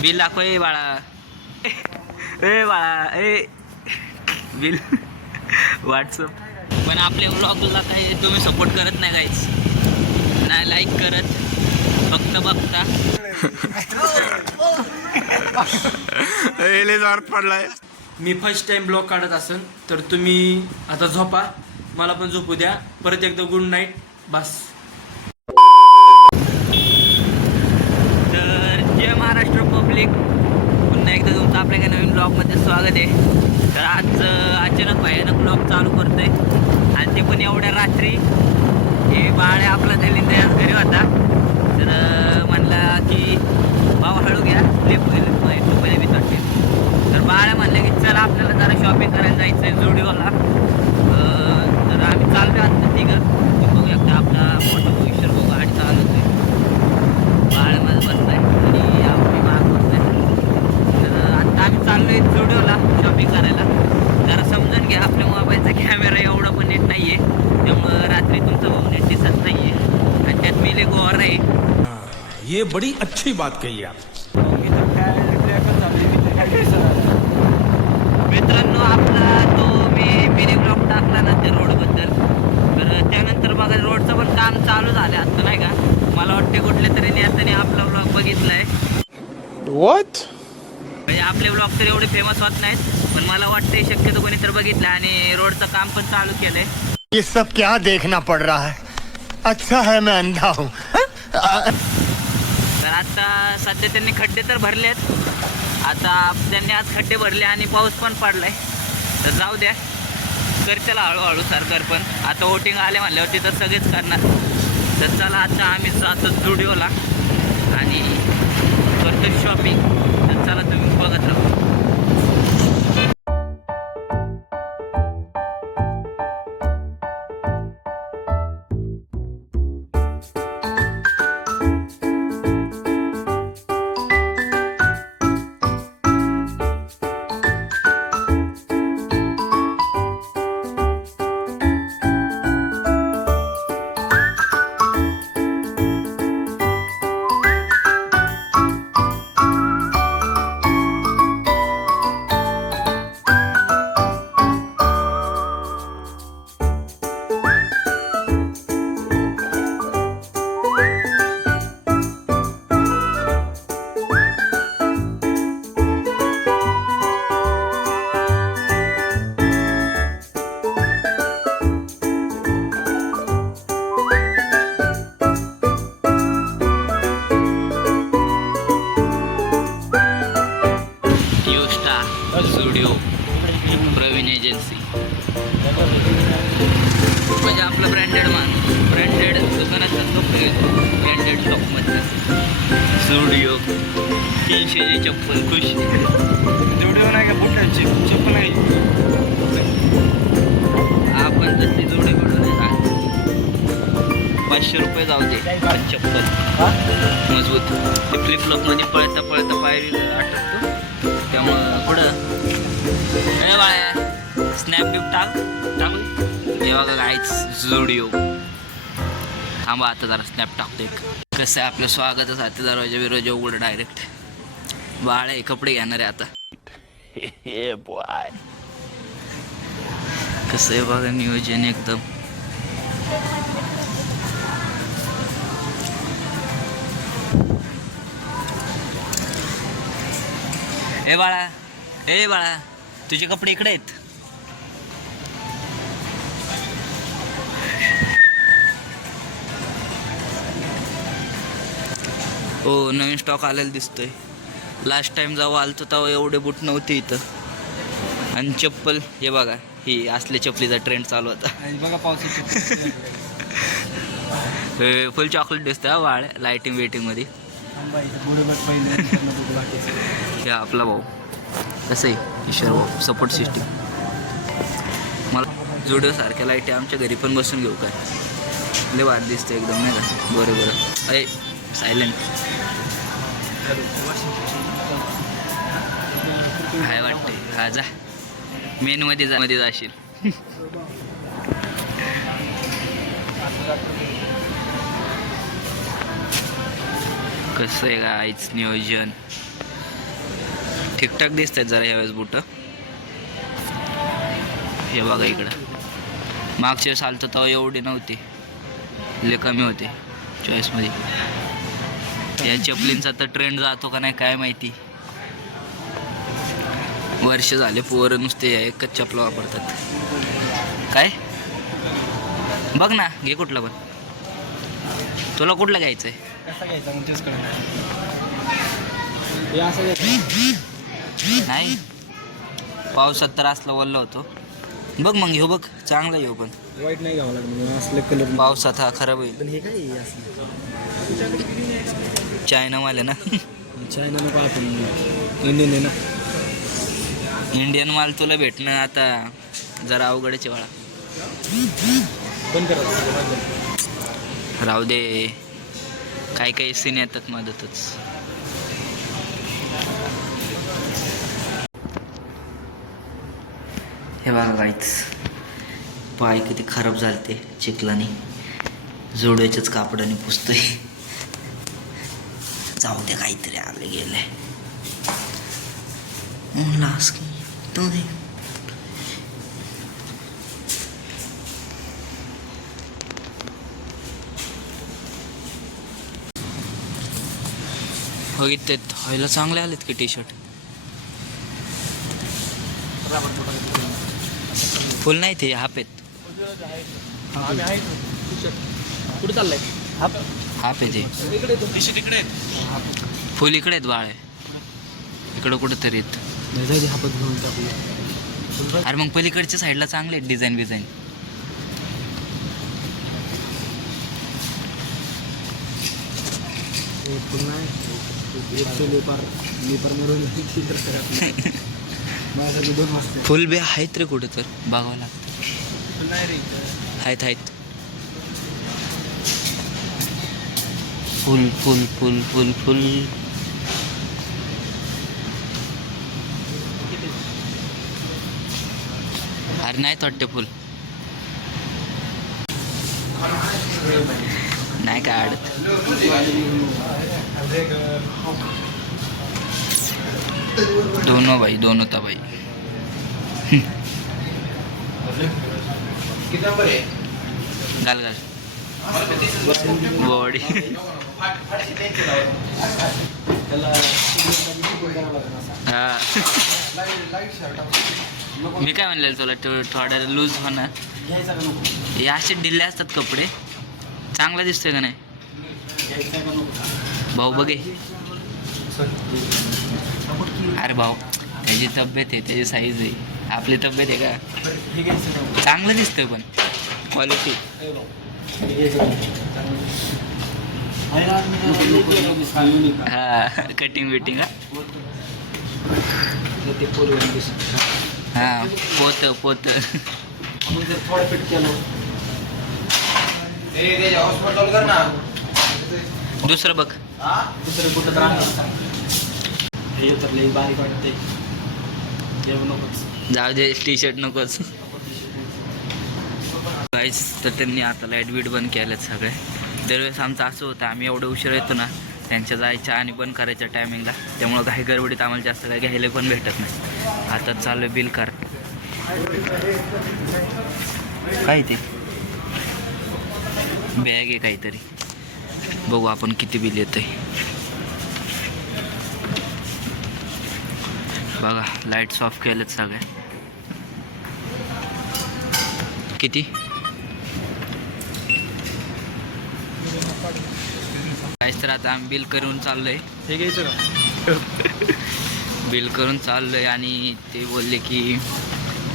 Bill दाखव ए बाळा. ए बाळा ए बिल व्हॉट्सअप. पण आपल्या व्लॉगला काही तुम्ही सपोर्ट करत नाही काहीच नाही, लाईक करत, फक्त बघता. पडलाय. मी फर्स्ट टाइम ब्लॉग काढत असेल तर तुम्ही आता झोपा, मला पण झोपू द्या. परत एकदा गुड नाईट. बस. तर जय महाराष्ट्र पब्लिक, पुन्हा एकदा तुमचं आपल्या काही नवीन ब्लॉगमध्ये स्वागत आहे. तर आज अचानक भयानक ब्लॉग चालू करतोय आणि ते पण एवढ्या रात्री. हे बाळ आपला दलिंद घरी होता तर म्हणला की भाऊ हळू घ्या, पहिले भीत वाटते. तर बाळ्या म्हणलं की चला आपल्याला जरा शॉपिंग करायला जायचं आहे जुडिओला. तर आम्ही चाललो आता तिघं. बघू एकदा आपला मोठा भविष्य बघू, गाडी चालवतोय. बाळ्यामध्ये बसलाय आणि आपली माग बसलाय. तर आता आम्ही चाललोय जुडिओला शॉपिंग करायला. जरा समजून घ्या, आपल्या मोबाईलचा कॅमेरा एवढा पण नीट नाही आहे, त्यामुळं रात्री तुमचा भाऊ नीट दिसत नाही आहे. आणि त्यात मी गोर आहे. ये बड़ी अच्छी बात कही आप. मित्रांनो, आपला तो मी मिनी ब्लॉग टाकला ना त्या रोडबद्दल, तर त्यानंतर बघा रोडचं पण काम चालू झालं आता नाही का. मला वाटते कुठल्या तरी नेत्याने आपला ब्लॉग बघितलाय. What? म्हणजे आपले ब्लॉग तर एवढे फेमस होत नाहीत, पण मला वाटते शक्यतो कोणी तर बघितलं आणि रोडचं काम पण चालू केलंय. ये सब क्या देखना पड़ रहा है? अच्छा है मैं अंधा हूँ. तर आता सध्या त्यांनी खड्डे तर भरलेत. आता त्यांनी आज खड्डे भरले आणि पाऊस पण पडलाय. तर जाऊ द्या, करतील हळूहळू सरकार पण. आता वोटिंग आले म्हणल्यावरती तर सगळेच करणार. तर चला आता आम्ही जातो स्टुडिओला आणि करतो शॉपिंग. तर चला तुम्ही बघत राहा. स्टुडिओ प्रवीण एजन्सी म्हणजे आपलं ब्रँडेड ब्रँडेड दुकानात ब्रँडेड शॉपमध्ये स्टुडिओ. 300ची चप्पल खुश. जुडिओ नाही का, बुटाची चप्पल नाही. आपण तसली जोडे पडून 500 रुपये जाऊ दे. चप्पल मजबूत. ते फ्लिपफ्लॉपमध्ये पळता पळता पायरी आटकतो, त्यामुळं पुढं बाळा स्नॅप बिप टाकू. हे बघा गाईच जुडिओ. थांबा आता जरा स्नॅप टाकतो एक. कसं आहे आपलं स्वागतच आहे दरवाजा बिरवाजा उघड डायरेक्ट. बाळ हे कपडे घेणार आहे आता. कसं आहे बघा नियोजन एकदम. ए बाळा तुझे कपडे इकडे आहेत. हो नवीन स्टॉक आलेला दिसतोय. लास्ट टाइम जेव्हा आलतो तेव्हा एवढे बूट नव्हते इथं. आणि चप्पल हे बघा, ही असल्या चपलीचा ट्रेंड चालू होता. बघा पावसाची फुल चॉकलेट दिसतं हा बाळ लाइटिंग वेटिंगमध्ये. हे आपला भाऊ कसं आहे ईश्वर भाऊ सपोर्ट सिस्टीम. मला जुडिओसारख्या लाईटी आमच्या घरी पण बसून घेऊ काय. लय वाद दिसतं एकदम नाही का. बरोबर अरे सायलेंट काय वाटते. हा जा मेनमध्ये जाशील. कसं आहे गाईच नियोजन. ठीकठाक दिसतात जरा ह्यावेळेस बुट. हे बघा इकडं, मागच्या वेळेस आलं तर तेव्हा एवढी नव्हती, लय कमी होते चॉईसमध्ये. या चपलींचा तर ट्रेंड जातो का नाही काय माहिती. वर्ष झाले पोरं नुसते एकच चपला वापरतात. काय बघ ना, घे कुठलं पण. तुला कुठलं घ्यायचं आहे? नाही, पावसात तर असला वल्ला होतो. बघ मग घेऊ, बघ चांगला घेऊ पण वाईट नाही घ्यावं लागलं असले कलर. पावसात हा खराब होईल. पण हे काय असलं चायनावाले ना. चायना नको, आपण इंडियन आहे ना. इंडियन माल तुला भेटणं आता जरा अवघडच आहे बाळा. पण करा राहू दे, काही काही सीन येतात मदतच. हे बघा काहीच पाय किती खराब झालते चिखलाने, जोडायच्याच कापडाने पुसतोय. जाऊ दे, काहीतरी आले गेले. तो दे. बघितले व्हायला चांगले आलेत की टी शर्ट. फुल नाही ते हाफ आहेत. कुठे चाललंय? हाफ आहे ते. फुल इकडे आहेत बाळ, इकडं कुठं तरी आहेत. हापत घेऊन टाकू. अरे मग पलीकडच्या साईडला चांगले आहेत डिझाईन बिझाईन. फुल बी आहेत रे कुठं तर बघावं लागतं. आहेत फुल फुल फुल फुल फुल. अरे नाहीत वाटते फुल, नाही काय अडत. दोनों भाई, दोनों था भाई. घाल घाल बॉडी. हा मी काय म्हणलेलं तुला, थोडा लूज होणार. हे असे ढिल्ले असतात कपडे. चांगला दिसतोय का नाही भाऊ? बघे अरे भाऊ, त्याची तब्येत आहे, त्याची साईज आहे, आपली तब्येत आहे का? चांगलं दिसतंय पण क्वालिटी. हा कटिंग बिटिंग. हा पोत पोत. दुसरं बघ, दुसरं कुठं हे तर लई बारीक वाटतंय. जाऊ दे, टी शर्ट नकोच. गाईस तर त्यांनी आता लाईट बीट बंद केल्यात सगळे. दरवेळेस आमचं असं होतं, आम्ही एवढं उशीर येतो ना त्यांच्या जायच्या आणि बंद करायच्या टायमिंगला, त्यामुळं काही गडबडीत आम्हाला जास्त काही घ्यायला पण भेटत नाही. आता चालू आहे बिल कर. काय ते बॅग आहे काहीतरी, बघू आपण किती बिल येतंय. बघा लाईट्स ऑफ केलेत सगळ्या. किती? काहीच तर आता आम्ही बिल करून चाललोय. हे घ्यायचं का? बिल करून चाललोय आणि ते बोलले की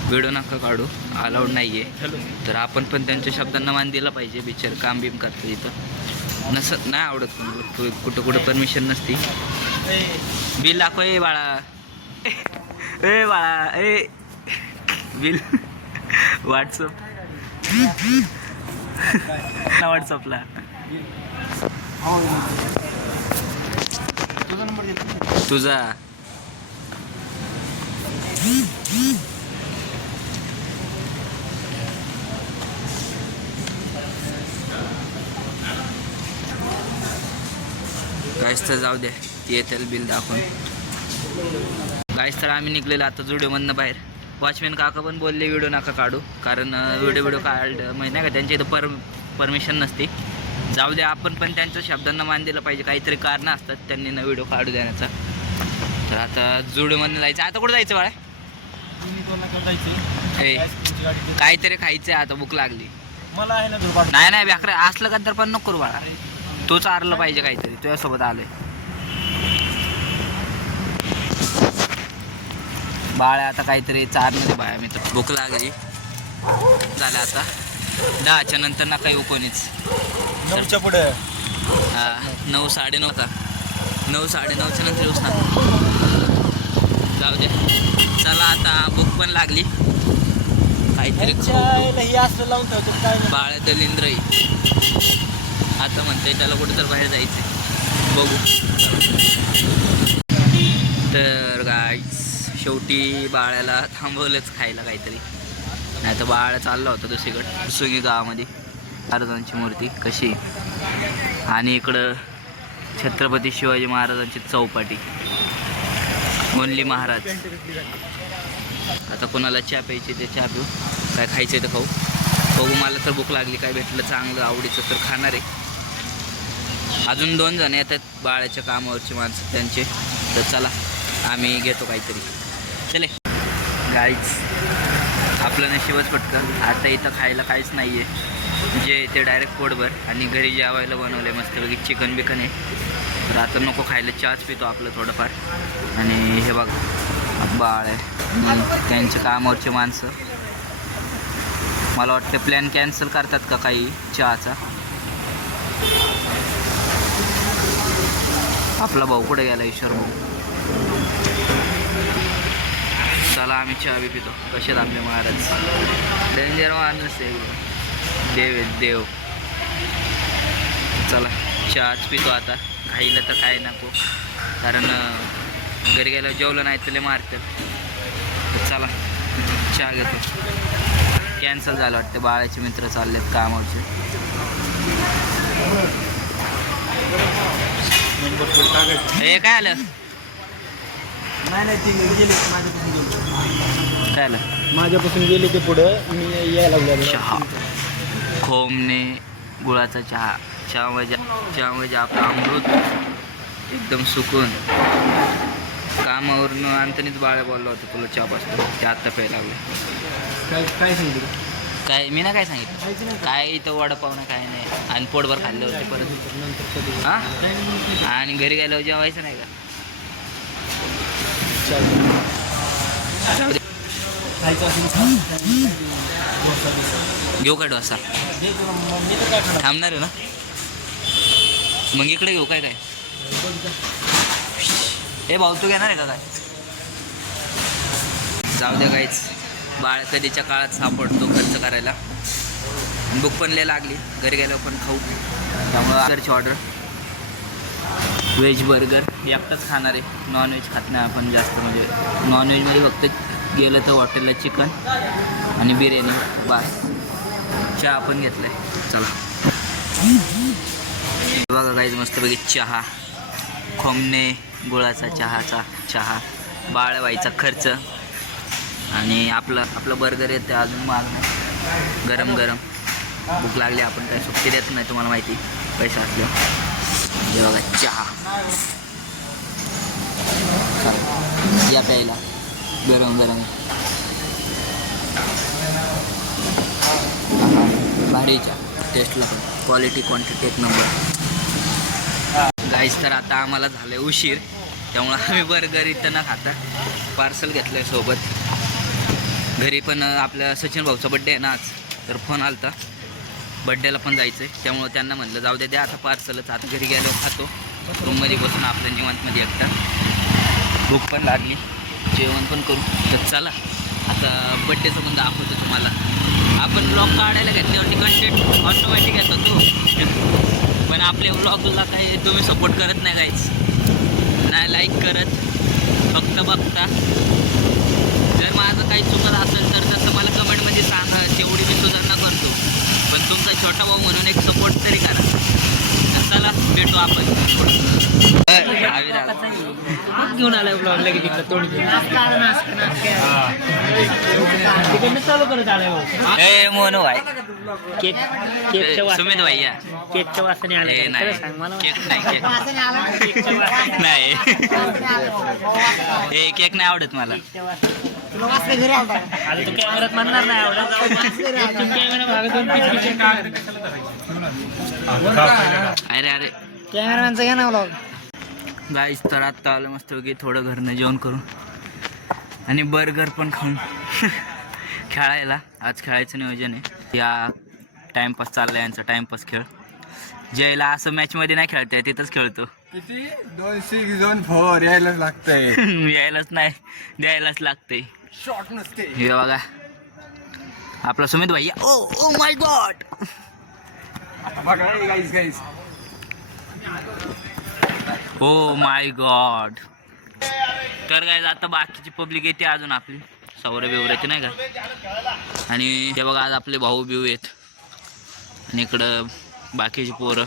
व्हिडिओ नका काढू, अलाउड नाही आहे. तर आपण पण त्यांच्या शब्दांना मान दिला पाहिजे. बिचार काम बिम करतो इथं नाही आवडत पण कुठं कुठं परमिशन नसती. बिल दाखव ए बाळा, ए बाळा, ए बिल व्हॉट्सअप व्हॉट्सअपला. तुझा काहीच तर जाऊ द्या, ते येतील बिल दाखवून. गाईस तर आम्ही निघलेलो आता जुडिओमधनं बाहेर. वॉचमॅन काका पण बोलले व्हिडिओ नका काढू, कारण व्हिडिओ काढ माहिती नाही का त्यांच्या इथं परमिशन नसते. जाऊ दे, आपण पण त्यांच्या शब्दांना मान दिलं पाहिजे. काहीतरी कारणं असतात त्यांनी न व्हिडिओ काढू देण्याचा. तर आता जुडिओमधनं जायचं. आता कुठं जायचं बाळा? काहीतरी खायचं आहे, आता भूक लागली. मला आहे ना नाही नाही बॅकरे असलं का तर पण नको करू बाळा. तू चारलं पाहिजे काहीतरी, तुझ्यासोबत आलोय. बाळ आता काहीतरी चारणार बाळा. मी तर भूक लागली झालं आता. 10च्या नंतर ना काही कोणीच. 9च्या पुढे 9 साडेनऊ का 9 साडेनऊच्या नंतर येऊच ना. जाऊ दे चला, आता भूक पण लागली. काहीतरी लावून ठेवतो काय बाळ दलिंद्रही आता म्हणते त्याला कुठं तर बाहेर जायचं बघू. तर गाईस शेवटी बाळाला थांबवलंच खायला काहीतरी. नाही तर बाळ चालला होता दुसरीकडे सुगी गावामध्ये. महाराजांची मूर्ती कशी, आणि इकडं छत्रपती शिवाजी महाराजांची चौपाटी. ओनली महाराज. आता कोणाला चहा प्यायची ते चहा पिऊ, काय खायचं तर खाऊ. बघू, मला तर भूक लागली. काय भेटलं चांगलं आवडीचं तर खाणार आहे. अजून 2 जण येतात बाळाच्या कामावरची माणसं त्यांचे. तर चला आम्ही घेतो काहीतरी. चले गाईच, आपलं नशीबच पटकन. आता इथं खायला काहीच नाही आहे, जे ते डायरेक्ट पोटभर. आणि घरी जेवायला बनवलं आहे मस्तपैकी चिकन बिकन आहे. तर आता नको खायला, चहाच पितो आपलं थोडंफार. आणि हे बघा बाळ आहे, त्यांच्या कामावरचे माणसं. मला वाटतं प्लॅन कॅन्सल करतात का काही चहाचा. आपला भाऊ कुठे गेला ईश्वर भाऊ. चला आम्ही चहा बी पितो. कसे आपले महाराज डेंजर माणूस आहे, देव आहे देव. चला चहाच पितो आता. खायला तर काय नको, कारण घरी गेल्यावर जेवलं नाही तर मारतात. चला चहा घेतो. कॅन्सल झालं वाटतं, बाळाचे मित्र चाललेत कामावरचे. हे काय आलं? काय आलं? माझ्यापासून गेले ते पुढं मी यायला लागलो. चहा खोमने गुळाचा चहा. चहा म्हणजे आपला अमृत, एकदम सुकून. कामावरून अंतनीच बाळा बोलला होता तुला चहा पासून, ते आत्ता प्यायला लागले. काय सांगितलं? काय मी ना काय सांगितलं, काय इथं वडापाव ना काय नाही. आणि पोटभर खाल्ले होते परत. हां, आणि घरी गेल्यावर जेवायचं नाही का? घेऊ काय डोसा? थांबणार आहे ना मग इकडे घेऊ काय? काय हे भाऊ तू घेणार आहे का काय? जाऊ दे काहीच. बाळ कधीच्या काळात सापडतो खर्च करायला. भूक पण लय लागली, घरी गेल्यावर पण खाऊ. त्यामुळं घरची ऑर्डर व्हेज बर्गर एकटाच खाणार आहे. नॉनव्हेज खात नाही आपण जास्त. म्हणजे नॉनव्हेजमध्ये फक्त गेलं तर हॉटेलला चिकन आणि बिर्याणी बस. चहा आपण घेतला आहे. चला बघा काहीच मस्तपैकी चहा. खोमने गुळाचा चहा. बाळ व्हायचा खर्च. आणि आपलं बर्गर येते अजून माग नाही. गरम भूक लागली. आपण काय सुट्टी देत नाही, तुम्हाला माहिती पैसा असल्यावर. हे बघा चहा या प्यायला गरम भारी चहा. टेस्टला पण क्वालिटी क्वांटिटी एक नंबर. गाईस तर आता आम्हाला झालं आहे उशीर, त्यामुळं आम्ही बर्गर इथं न खाता पार्सल घेतलं आहे सोबत. घरी पण आपल्या सचिन भाऊचा बड्डे आहे ना आज, तर फोन आलता बड्डेला पण जायचं आहे. त्यामुळं त्यांना म्हटलं जाऊ द्या आता पार्सलच. आता घरी गेल्यावर खातो रूममध्ये बसून आपल्या निवांतमध्ये एकटा. भूक पण लागली, जेवण पण करू. तर चला आता बड्डेचं पण दाखवतो तुम्हाला. आपण ब्लॉग काढायला घेतल्यावरती कंटेंट ऑटोमॅटिक येतो तो, पण आपल्या ब्लॉगला काही तुम्ही सपोर्ट करत नाही काहीच नाही, लाईक करत, फक्त बघता. जर माझं काही चुकत असेल तर तसं मला कमेंटमध्ये सांगा, तेवढी मी सुधारणा करतो. पण तुमचा छोटा भाऊ म्हणून एक सपोर्ट तरी करा. तर चला भेटू आपण. घेऊन आलाय ब्लॉग ए मोनू भाई केकच्या सुमित भैया केकच्या वासाने आले ए, खरं नाही सांग मला केक नाही केक केकच्या वासाने नाही ए केक नाही आवडत मला आता तू कॅमेरात म्हणणार नाही आवडत कॅमेरा भाग दोन अरे अरे कॅमेरामॅनचं घ्या ना व्लॉग गाईस तर आत्ता आलं मस्त की थोडं घरनं जेवण करून आणि बर्गर पण खाऊन खेळायला आज खेळायचं नियोजन आहे या टाइमपास चाललाय यांचा टाइमपास खेळ ज्याला असं मॅचमध्ये नाही खेळता येत तिथंच खेळतो किती 2 6 2 4 यायलाच लागतंय यायलाच नाही द्यायलाच लागतंय शॉर्ट नसते हे बघा आपला सुमित भैया ओ ओ माय गॉड बघा गाईस गाईस ओ माय गॉड तर काय आता बाकीची पब्लिक येते अजून आपली सौरभ बिवऱ्याची नाही का आणि ते बघा आज आपले भाऊ बिऊ आहेत आणि इकडं बाकीची पोरं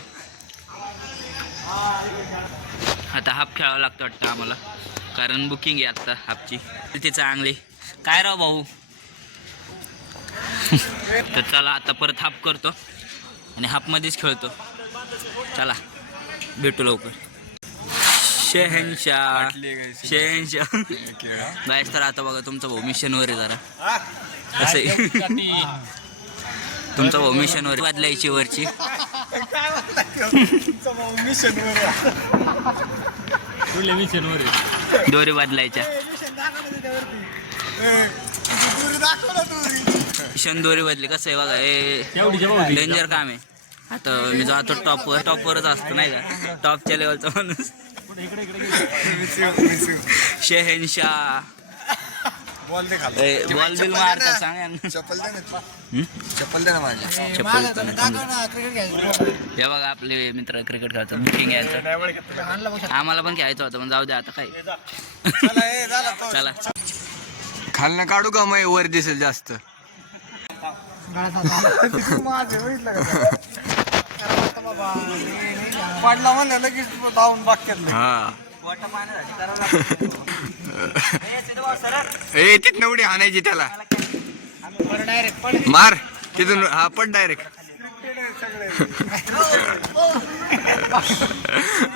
आता हाफ खेळावं लागतं वाटतं आम्हाला कारण बुकिंग आहे आत्ता हाफची ती चांगली काय राव भाऊ तर चला आता परत हाफ करतो आणि हाफमध्येच खेळतो चला भेटू लवकर शहनशाह गायस तर आता बघा तुमचा भाऊ मिशनवर आहे जरा असं तुमचा भाऊ मिशनवर बदलायची वरची दोरी बदलायच्या मिशन दोरी बदली कसं आहे बघा हे डेंजर काम आहे आता मी जातो टॉपवरच असतो नाही का टॉपच्या लेवलचा माणूस शहनशाह बॉल दे खाली बॉल बिल मारता सांग चप्पल दे ना माझी चप्पल हे बघा आपले मित्र क्रिकेट खेळतात बुकिंग यायचं आम्हाला पण खेळायचं होतं पण जाऊ दे आता काय चला खालनं काढू का मग वर दिसेल जास्त पडला म्हणलं लगेच धावून बाक्यात हा ए तिथनं उडी हाणायची त्याला मार तिथून हा पण डायरेक्ट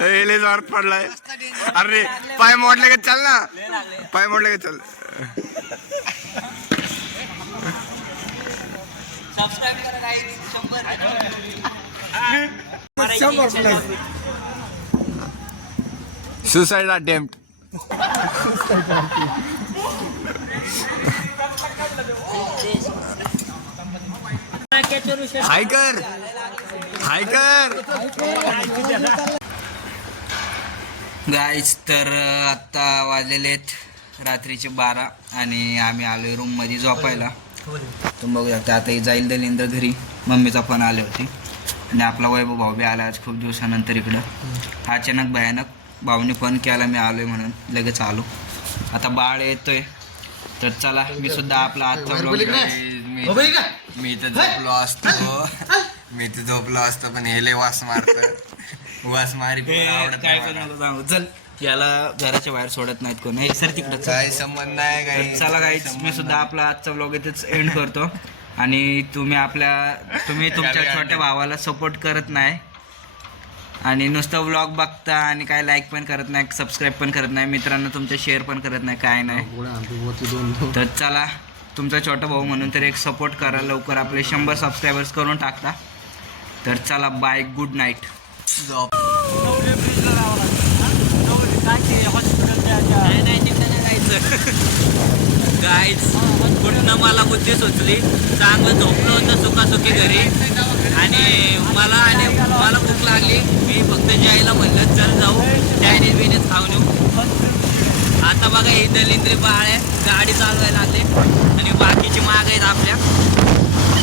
लय जोरात पडलाय अरे पाय मोडले का चल ना पाय मोडले का चल सबस्क्राईब करा गाईस 100 सुसाइड अटेम्प्ट हाय कर गाईज तर आत्ता वाजलेले आहेत रात्रीचे 12 आणि आम्ही आलोय रूममध्ये झोपायला तुम्ही बघू शकता आता जाईल दलिंद्र घरी मम्मीचा फोन आले होती आणि आपला वैभव भाऊ बी आला आज खूप दिवसानंतर इकडं अचानक भयानक भाऊने फोन केला मी आलोय म्हणून लगेच आलो आता बाळ येतोय तर चला मी सुद्धा आपला आजचा मी तर झोपलो असतो पण हे लय वास मारी काय करणार सांगू चल याला घराच्या बाहेर सोडत नाहीत कोण हे सर तिकडं काय संबंध नाही काय चला गाईज मी सुद्धा आपला आजचा व्लॉग इथेच एंड करतो आणि तुम्ही तुमच्या छोट्या भावाला सपोर्ट करत नाही आणि नुसतं व्लॉग बघता आणि काय लाईक पण करत नाही सबस्क्राईब पण करत नाही मित्रांना तुमच्या शेअर पण करत नाही काय नाही तर चला तुमचा छोटा भाऊ म्हणून तर एक सपोर्ट करा लवकर आपले 100 सबस्क्रायबर्स करून टाकता तर चला बाय गुड नाईट गाईज कुठनं मला बुद्धी सुचली चांगलं झोपलं होतं सुखासुखी घरी आणि मला भूक लागली मी फक्त जायला म्हणलं चल जाऊ चायनीज बिनीज खाऊन येऊ आता बघा ही दलिंद्री बाळ आहे गाडी चालवायला लागले आणि बाकीची माग आहेत आपल्या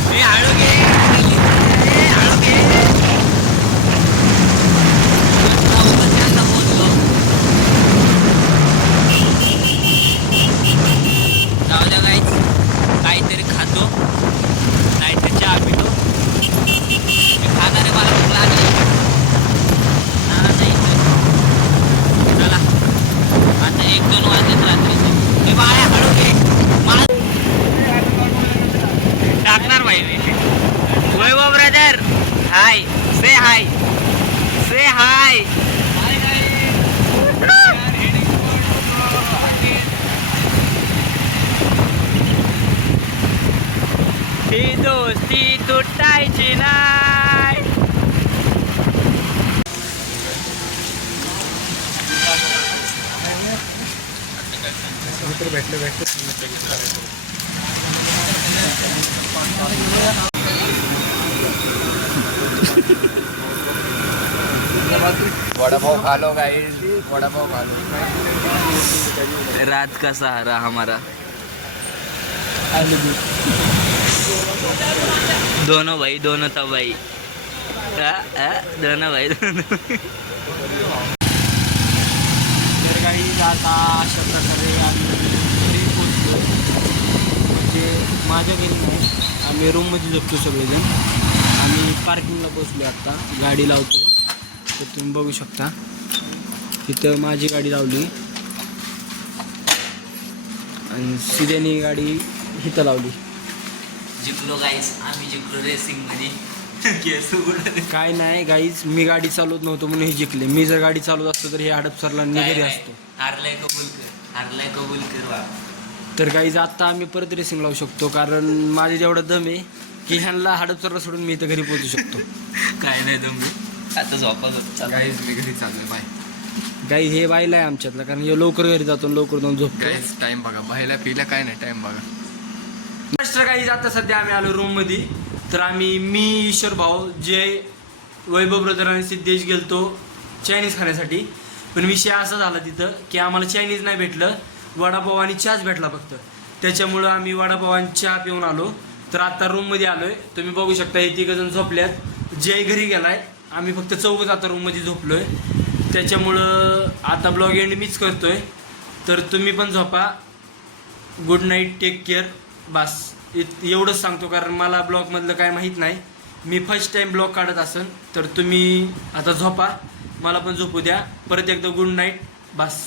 मी हळू घे जाऊ द्या गाईच काहीतरी खातो नाहीतर चहा पितो मी खाणार आहे मला भूक लागली चला आता 1-2 वाजले ही दोस्ती तुटायची नाही. वडापाव खा लो गाइस, वडापाव खा लो. रात का सहारा हमारा. दोनों भाई दोनों तबाई. दोनों भाई दोनों. तर काही आता अशा प्रकारे आम्ही घरी पोचलो. म्हणजे माझ्या घरी नाही, आम्ही रूममध्ये झोपतो सगळेजण. आम्ही पार्किंगला पोचलो आत्ता, गाडी लावतो. तर तुम्ही बघू शकता तिथं माझी गाडी लावली आणि सिद्यानी गाडी इथं लावली. जिंकलो गाईस, आम्ही जिंकलो रेसिंग मध्ये. केस उघडले. काय नाही गाईज, मी गाडी चालवत नव्हतो म्हणून हे जिंकले. मी जर गाडी चालवत असतो तर हे हडपसरला निघरी असतो. हारलाय कबूल कर, हारलाय कबूल कर वा. तर गाईज आत्ता आम्ही परत रेसिंग लावू शकतो, कारण माझे जेवढं दम आहे की ह्यांना हडपसरला सोडून मी इथं घरी पोहोचू शकतो. काय नाही तुम्ही आता झोपत होत. गाइस मी घरी चाललोय. बाय गाई हे बाईला आहे आमच्यातला, कारण हे लवकर घरी जातो आणि लवकर जाऊन झोपतो. गाइस, टाइम बघा, बाहेला पिला काय नाही, टाइम बघा. महाराष्ट्र गाईज आता सध्या आम्ही आलो रूममध्ये. तर आम्ही मी ईश्वर भाऊ जय वैभव ब्रदर आणि सिद्धेश गेलतो चायनीज खाण्यासाठी. पण विषय असा झाला तिथं की आम्हाला चायनीज नाही भेटलं, वडापाव आणि चहाच भेटला फक्त. त्याच्यामुळं आम्ही वडापाव आणि चहा पिऊन आलो. तर आता रूममध्ये आलो आहे, तुम्ही बघू शकता हे तिघंजण झोपल्यात. जय घरी गेलाय, आम्ही फक्त चौघच आता रूममध्ये झोपलो आहे. त्याच्यामुळं आता ब्लॉग एंड मीच करतो आहे. तर तुम्ही पण झोपा. Good night, take care. बस एवढंच सांगतो, कारण मला ब्लॉगमधलं काय माहीत नाही. मी फर्स्ट टाईम ब्लॉग काढत असेल. तर तुम्ही आता झोपा, मला पण झोपू द्या. परत एकदा गुड नाईट. बस.